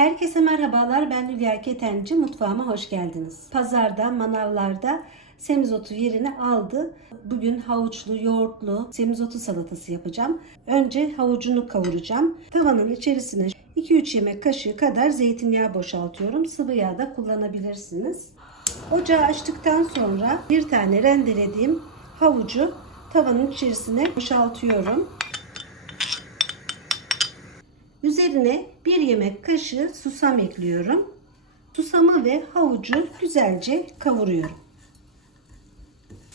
Herkese merhabalar. Ben Hülya Ketenci. Mutfağıma hoş geldiniz. Pazarda, manavlarda semizotu yerini aldı. Bugün havuçlu, yoğurtlu semizotu salatası yapacağım. Önce havucunu kavuracağım. Tavanın içerisine 2-3 yemek kaşığı kadar zeytinyağı boşaltıyorum. Sıvı yağ da kullanabilirsiniz. Ocağı açtıktan sonra bir tane rendelediğim havucu tavanın içerisine boşaltıyorum. Üzerine bir yemek kaşığı susam ekliyorum. Susamı ve havucu güzelce kavuruyorum.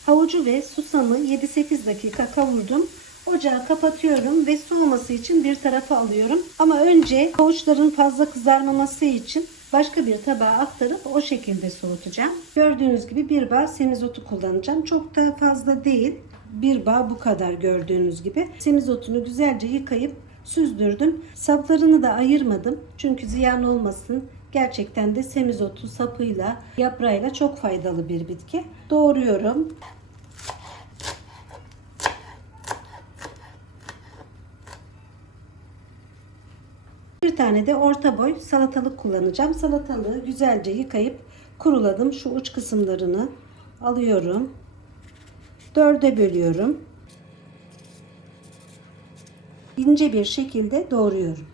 Havucu ve susamı 7-8 dakika kavurdum. Ocağı kapatıyorum ve soğuması için bir tarafa alıyorum. Ama önce havuçların fazla kızarmaması için başka bir tabağa aktarıp o şekilde soğutacağım. Gördüğünüz gibi bir bağ semizotu kullanacağım. Çok da fazla değil. Bir bağ bu kadar gördüğünüz gibi. Semizotunu güzelce yıkayıp süzdürdüm. Saplarını da ayırmadım. Çünkü ziyan olmasın. Gerçekten de semizotu sapıyla, yaprağıyla çok faydalı bir bitki. Doğruyorum. Bir tane de orta boy salatalık kullanacağım. Salatalığı güzelce yıkayıp kuruladım. Şu uç kısımlarını alıyorum. Dörde bölüyorum. İnce bir şekilde doğruyorum.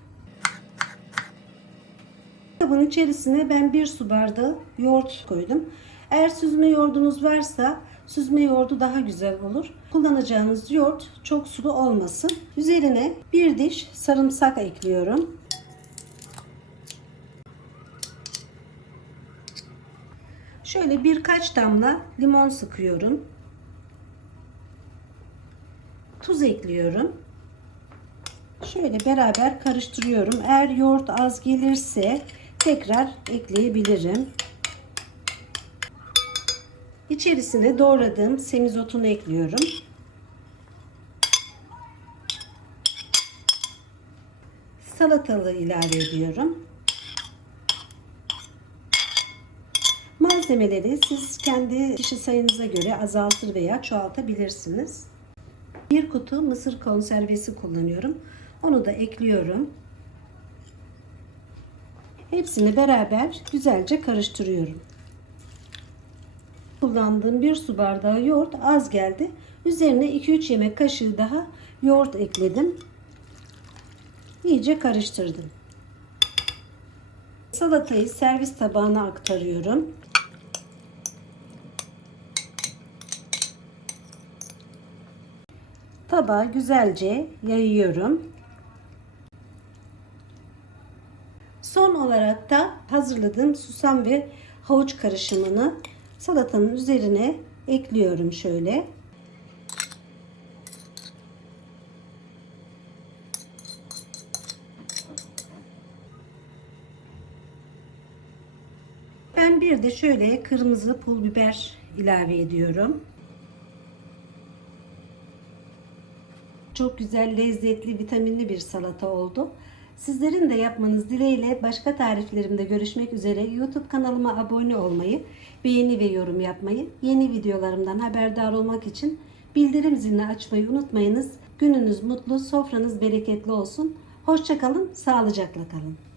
Bunun içerisine ben bir su bardağı yoğurt koydum. Eğer süzme yoğurdunuz varsa süzme yoğurdu daha güzel olur. Kullanacağınız yoğurt çok sulu olmasın. Üzerine bir diş sarımsak ekliyorum. Şöyle birkaç damla limon sıkıyorum. Tuz ekliyorum. Şöyle beraber karıştırıyorum. Eğer yoğurt az gelirse tekrar ekleyebilirim. İçerisine doğradığım semizotunu ekliyorum. Salatalığı ilave ediyorum. Malzemeleri siz kendi kişi sayınıza göre azaltır veya çoğaltabilirsiniz. Bir kutu mısır konservesi kullanıyorum. Onu da ekliyorum. Hepsini beraber güzelce karıştırıyorum. Kullandığım bir su bardağı yoğurt az geldi. Üzerine 2-3 yemek kaşığı daha yoğurt ekledim. İyice karıştırdım. Salatayı servis tabağına aktarıyorum. Tabağa güzelce yayıyorum. Olarak da hazırladığım susam ve havuç karışımını salatanın üzerine ekliyorum şöyle. Ben bir de şöyle kırmızı pul biber ilave ediyorum. Çok güzel, lezzetli, vitaminli bir salata oldu. Sizlerin de yapmanız dileğiyle başka tariflerimde görüşmek üzere. YouTube kanalıma abone olmayı, beğeni ve yorum yapmayı, yeni videolarımdan haberdar olmak için bildirim zilini açmayı unutmayınız. Gününüz mutlu, sofranız bereketli olsun. Hoşçakalın, sağlıcakla kalın.